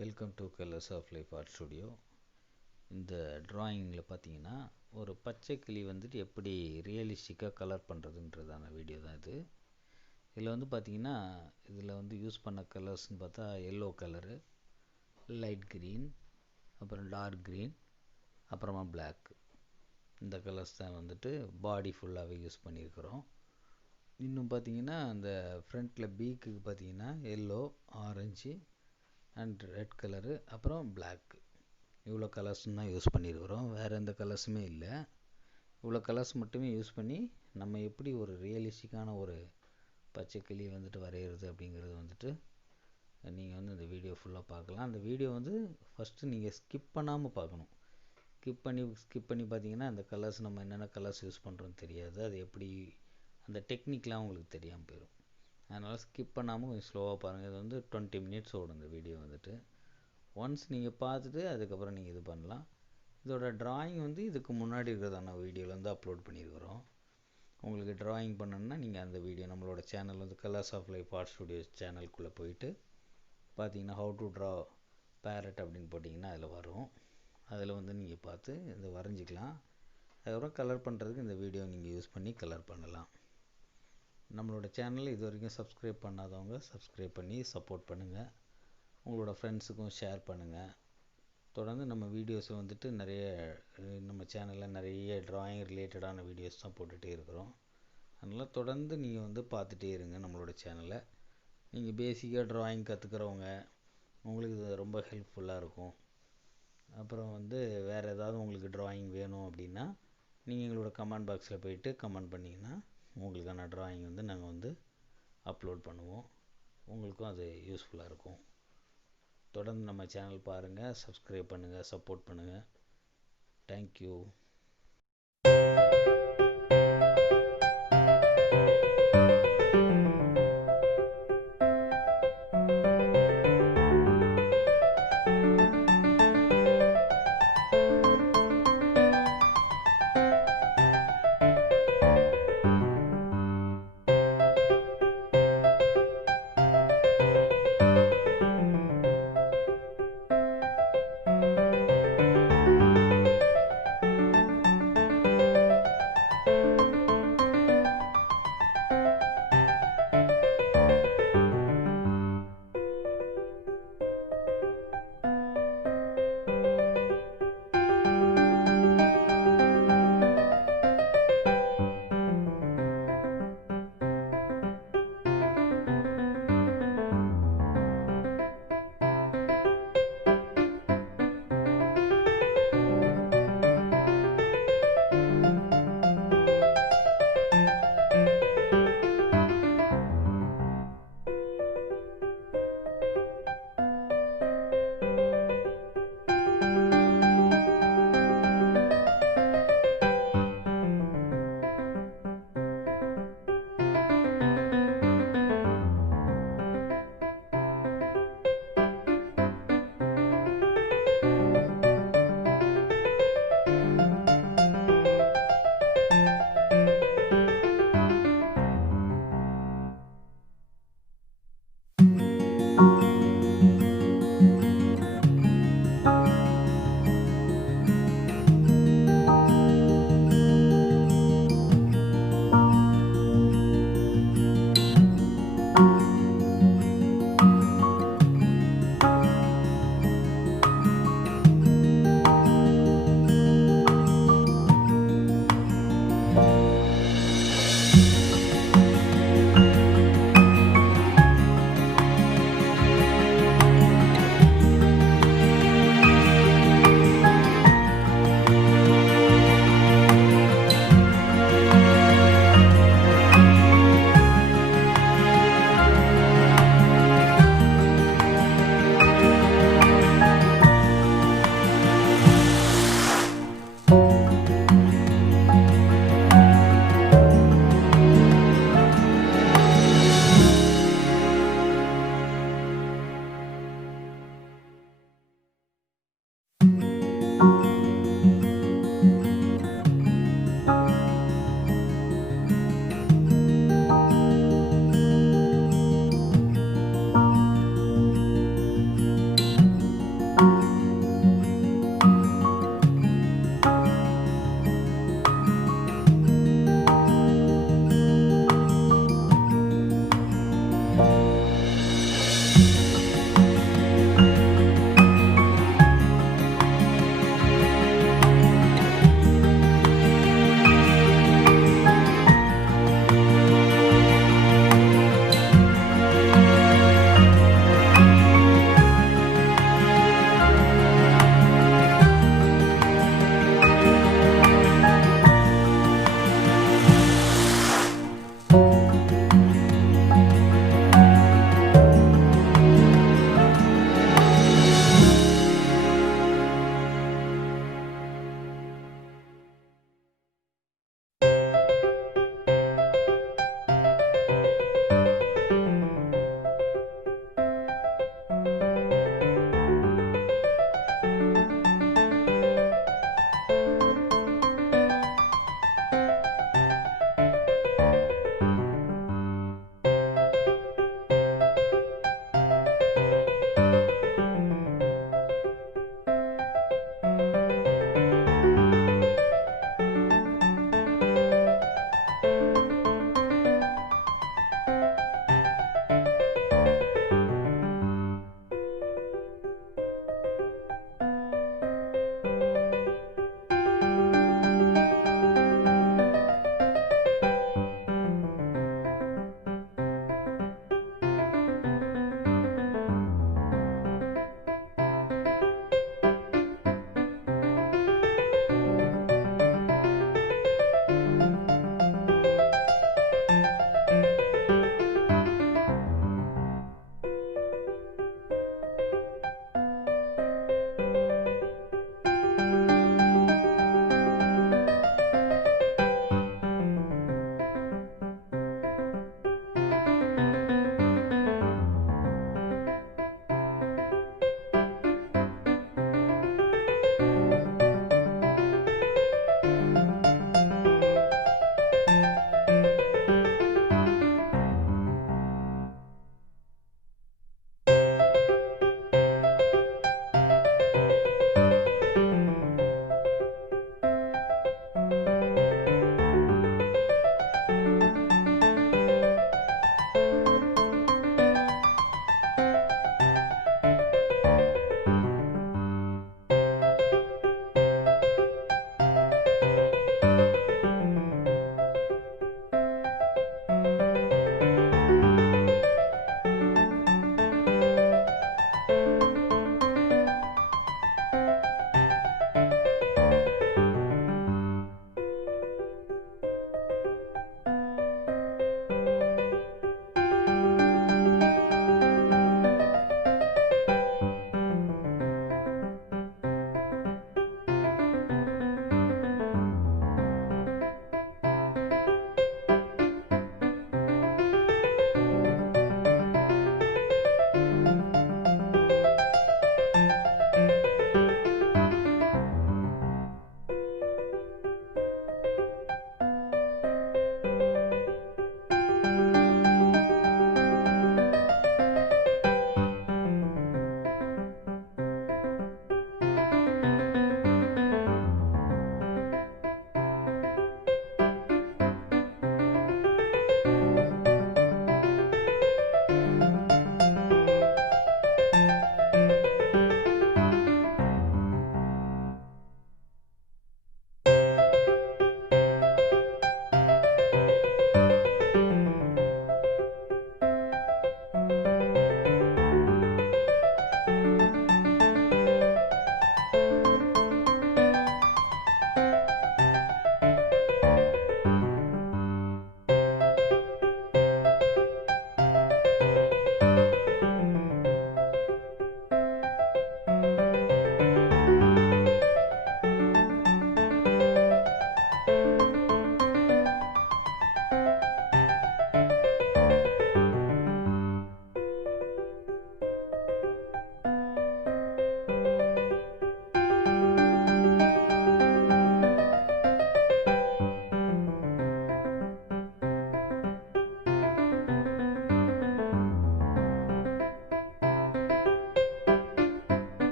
Welcome to Colours of Life Art Studio. இந்த ட்ராயிங்கில் பார்த்தீங்கன்னா ஒரு பச்சை கிளி வந்துட்டு எப்படி ரியலிஸ்டிக்காக கலர் பண்ணுறதுன்றதான வீடியோ தான் இது. இதில் வந்து பார்த்திங்கன்னா இதில் வந்து யூஸ் பண்ண கலர்ஸ்னு பார்த்தா எல்லோ கலரு, லைட் க்ரீன், அப்புறம் டார்க் க்ரீன், அப்புறமா பிளாக். இந்த கலர்ஸ் தான் வந்துட்டு பாடி ஃபுல்லாகவே யூஸ் பண்ணியிருக்கிறோம். இன்னும் பார்த்தீங்கன்னா அந்த ஃப்ரண்ட்டில் பீக்குக்கு பார்த்தீங்கன்னா yellow, orange and red colour, அப்புறம் பிளாக். இவ்வளோ கலர்ஸ்ன்னு தான் யூஸ் பண்ணியிருக்கிறோம். வேறு எந்த கலர்ஸுமே இல்லை. இவ்வளோ கலர்ஸ் மட்டுமே யூஸ் பண்ணி நம்ம எப்படி ஒரு ரியலிஸ்டிக்கான ஒரு பச்சை கிளி வந்துட்டு வரைகிறது அப்படிங்கிறது வந்துட்டு நீங்கள் வந்து இந்த வீடியோ ஃபுல்லாக பார்க்கலாம். அந்த வீடியோ வந்து ஃபஸ்ட்டு நீங்கள் ஸ்கிப் பண்ணாமல் பார்க்கணும். ஸ்கிப் பண்ணி பார்த்தீங்கன்னா அந்த கலர்ஸ் நம்ம என்னென்ன கலர்ஸ் யூஸ் பண்ணுறோன்னு தெரியாது. அது எப்படி அந்த டெக்னிக்லாம் உங்களுக்கு தெரியாமல் போயிடும். அதனால் ஸ்கிப் பண்ணாமல் கொஞ்சம் ஸ்லோவாக பாருங்கள். இது வந்து 20 மினிட்ஸ் ஓடும் இந்த வீடியோ வந்துட்டு. ஒன்ஸ் நீங்கள் பார்த்துட்டு அதுக்கப்புறம் நீங்கள் இது பண்ணலாம். இதோட ட்ராயிங் வந்து இதுக்கு முன்னாடி இருக்கிறதான வீடியோவில் வந்து அப்லோட் பண்ணியிருக்கிறோம். உங்களுக்கு ட்ராயிங் பண்ணணுன்னா நீங்கள் அந்த வீடியோ நம்மளோட சேனல் வந்து Colours of Life Art Studios சேனலுக்குள்ளே போயிட்டு பார்த்தீங்கன்னா ஹவு டு ட்ரா parrot அப்படின்னு போட்டிங்கன்னா அதில் வரும். அதில் வந்து நீங்கள் பார்த்து இதை வரைஞ்சிக்கலாம். அதுக்கப்புறம் கலர் பண்ணுறதுக்கு இந்த வீடியோ நீங்கள் யூஸ் பண்ணி கலர் பண்ணலாம். நம்மளோட சேனலில் இது வரைக்கும் சப்ஸ்கிரைப் பண்ணாதவங்க சப்ஸ்கிரைப் பண்ணி சப்போர்ட் பண்ணுங்கள். உங்களோட ஃப்ரெண்ட்ஸுக்கும் ஷேர் பண்ணுங்கள். தொடர்ந்து நம்ம வீடியோஸை வந்துட்டு நம்ம சேனலில் நிறைய ட்ராயிங் ரிலேட்டடான வீடியோஸ் தான் போட்டுகிட்டே இருக்கிறோம். அதனால் தொடர்ந்து நீங்கள் வந்து பார்த்துட்டே இருங்க நம்மளோட சேனலை. நீங்கள் பேசிக்காக ட்ராயிங் கற்றுக்கிறவங்க உங்களுக்கு இது ரொம்ப ஹெல்ப்ஃபுல்லாக இருக்கும். அப்புறம் வந்து வேறு ஏதாவது உங்களுக்கு ட்ராயிங் வேணும் அப்படின்னா நீங்கள் எங்களோட கமெண்ட் பாக்ஸில் போயிட்டு கமெண்ட் பண்ணிங்கன்னா உங்களுக்கான ட்ராயிங் வந்து நாங்கள் வந்து அப்லோட் பண்ணுவோம். உங்களுக்கும் அது யூஸ்ஃபுல்லாக இருக்கும். தொடர்ந்து நம்ம சேனல் பாருங்கள், சப்ஸ்கிரைப் பண்ணுங்கள், சப்போர்ட் பண்ணுங்கள். தேங்க்யூ.